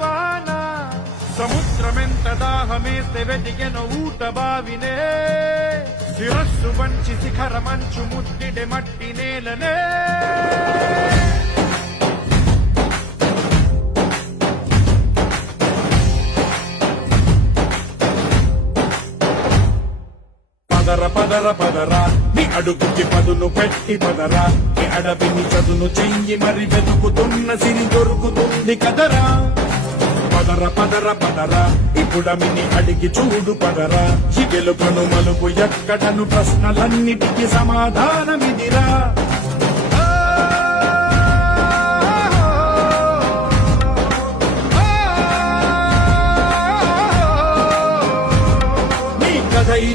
వాన సముద్రమెంత దాహమేస్తే వెతికెను ఊట బావినే శిరస్సు వంచి శిఖర మంచు ముద్దిడే మట్టి నేలనే పదర పదర పదరా నీ అడుగుకి పదును పెట్టి పదరా నీ అడవిని చదును చెయ్యి మరి వెతుకుతున్న సిరి దొరుకుతుంది కదరా పదర పదర పదరా ఇప్పుడమిని అడిగి చూడు పదరా ఈ గెలుపను మలుపు ఎక్కడను ప్రశ్నలన్నిటికీ సమాధానమిదిరా నీ కథ ఇది